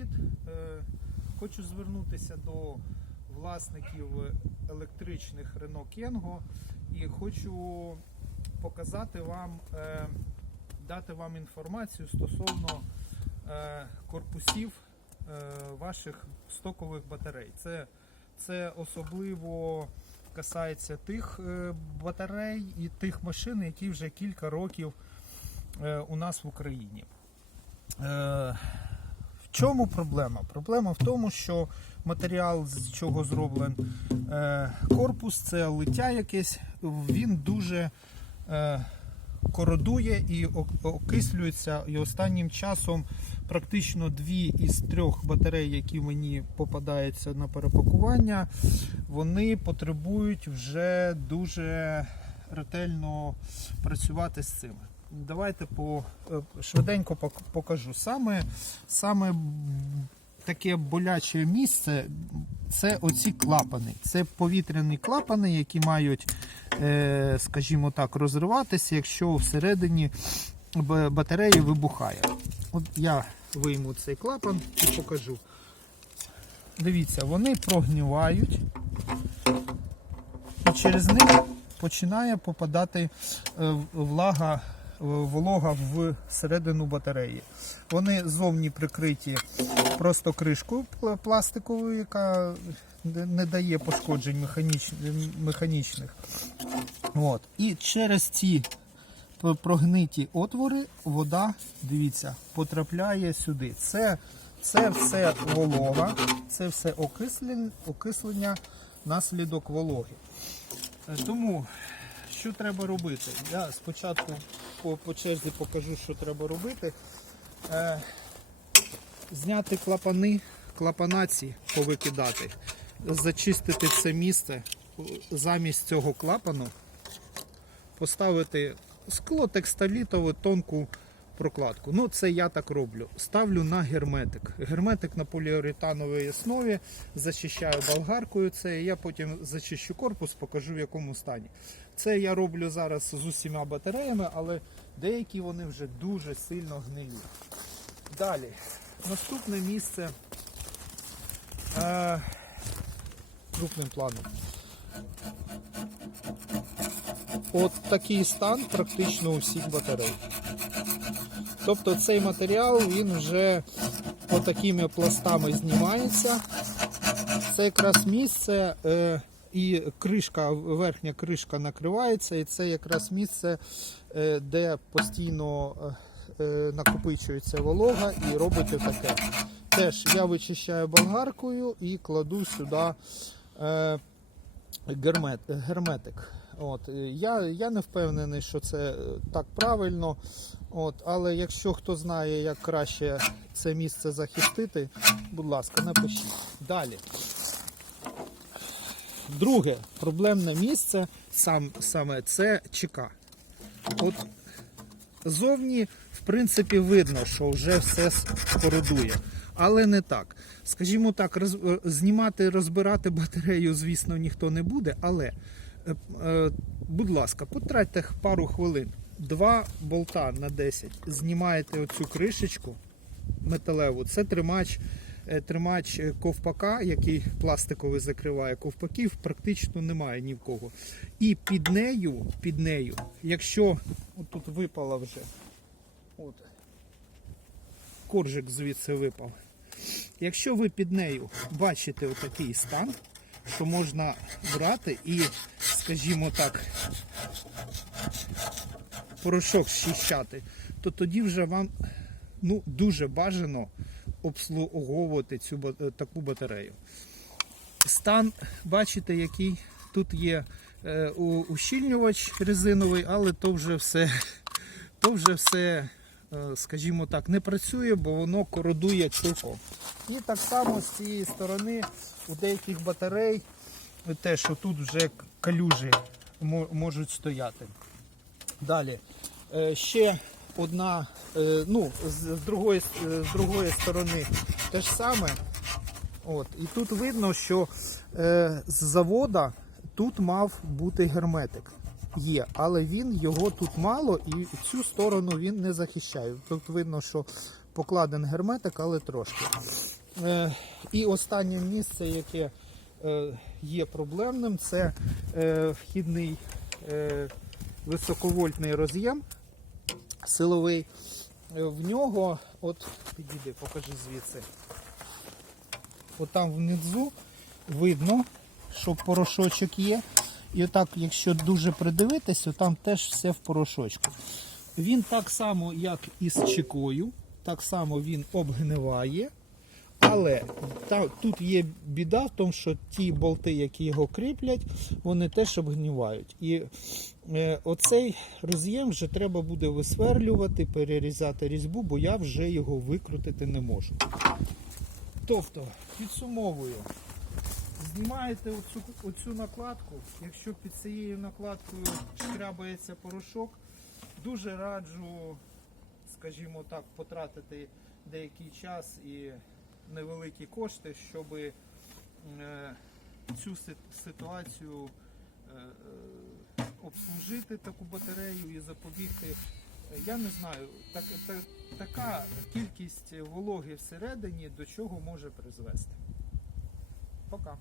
привіт! Е, Хочу звернутися до власників електричних Renault Kengo і хочу показати вам, е, дати вам інформацію стосовно е, корпусів ваших стокових батарей. Це, це особливо касається тих батарей і тих машин, які вже кілька років у нас в Україні. Чому проблема? Проблема в тому, що матеріал, з чого зроблений е, корпус, це лиття якесь, він дуже е, кородує і окислюється. І останнім часом практично дві із трьох батарей, які мені попадаються на перепакування, вони потребують вже дуже ретельно працювати з цими. Давайте по, е, швиденько покажу. Саме, саме таке боляче місце це оці клапани. Це повітряні клапани, які мають, е, скажімо так, розриватися, якщо всередині б- батареї вибухає. От я вийму цей клапан і покажу. Дивіться, вони прогнивають, і через них починає попадати е, влага, волога в середину батареї. Вони зовні прикриті просто кришкою пластиковою, яка не дає пошкоджень механічних. От. І через ці прогниті отвори вода, дивіться, потрапляє сюди. Це, це все волога, це все окислення, окислення наслідок вологи. Е, Тому що треба робити? Я спочатку по, по черзі покажу, що треба робити. Е, зняти клапани, клапанаці повикидати, зачистити це місце замість цього клапану, поставити скло текстолітову тонку прокладку. Ну, це я так роблю. Ставлю на герметик. Герметик на поліуретановій основі, зачищаю болгаркою це, і я потім зачищу корпус, покажу в якому стані. Це я роблю зараз з усіма батареями, але деякі вони вже дуже сильно гниють. Далі, наступне місце е, крупним планом. От такий стан практично у всіх батарей. Тобто цей матеріал він вже отакими пластами знімається. Це якраз місце е, і кришка, верхня кришка накривається, і це якраз місце, е, де постійно е, накопичується волога і робите таке. Теж я вичищаю болгаркою і кладу сюди е, гермет, герметик. От, е, я, я не впевнений, що це е, так правильно. От, але якщо хто знає, як краще це місце захистити, будь ласка, напишіть. Далі. Друге проблемне місце сам, саме це ЧК. От зовні, в принципі, видно, що вже все кородує. Але не так. Скажімо так, роз, е, знімати, розбирати батарею, звісно, ніхто не буде, але, будь ласка, потратьте пару хвилин. Два болта на 10. Знімаєте оцю кришечку металеву. Це тримач, е, тримач е, ковпака, який пластиковий закриває. Ковпаків практично немає ні в кого. І під нею, під нею, якщо отут випала вже, от, коржик звідси випав. Якщо ви під нею бачите отакий стан, то можна брати і, скажімо так, порошок щищати, то тоді вже вам ну, дуже бажано обслуговувати цю е, таку батарею. Стан, бачите, який тут є е, ущільнювач резиновий, але то вже все, то вже все, е, скажімо так, не працює, бо воно кородує цілком. І так само з цієї сторони у деяких батарей теж тут вже калюжі можуть стояти. Далі. Е, Ще одна, е, ну, з, другої, з другої сторони те ж саме. От, і тут видно, що е, з завода тут мав бути герметик. Є, але він його тут мало і цю сторону він не захищає. Тут видно, що покладен герметик, але трошки. Е, і останнє місце, яке е, є проблемним, це е, вхідний е, високовольтний роз'єм силовий. Е, В нього, от підійди, покажи звідси. От там внизу видно, що порошочок є. І отак, якщо дуже придивитися, там теж все в порошочку. Він так само, як і з чекою, так само він обгниває. Але та, тут є біда в тому, що ті болти, які його кріплять, вони теж обгнівають. І е, оцей роз'єм вже треба буде висверлювати, перерізати різьбу, бо я вже його викрутити не можу. Тобто, підсумовую, знімаєте оцю, оцю накладку, якщо під цією накладкою шкрябається порошок, дуже раджу, скажімо так, потратити деякий час і невеликі кошти, щоб е, цю ситуацію е, е, обслужити таку батарею і запобігти. Я не знаю, так, та- така кількість вологи всередині до чого може призвести. Пока.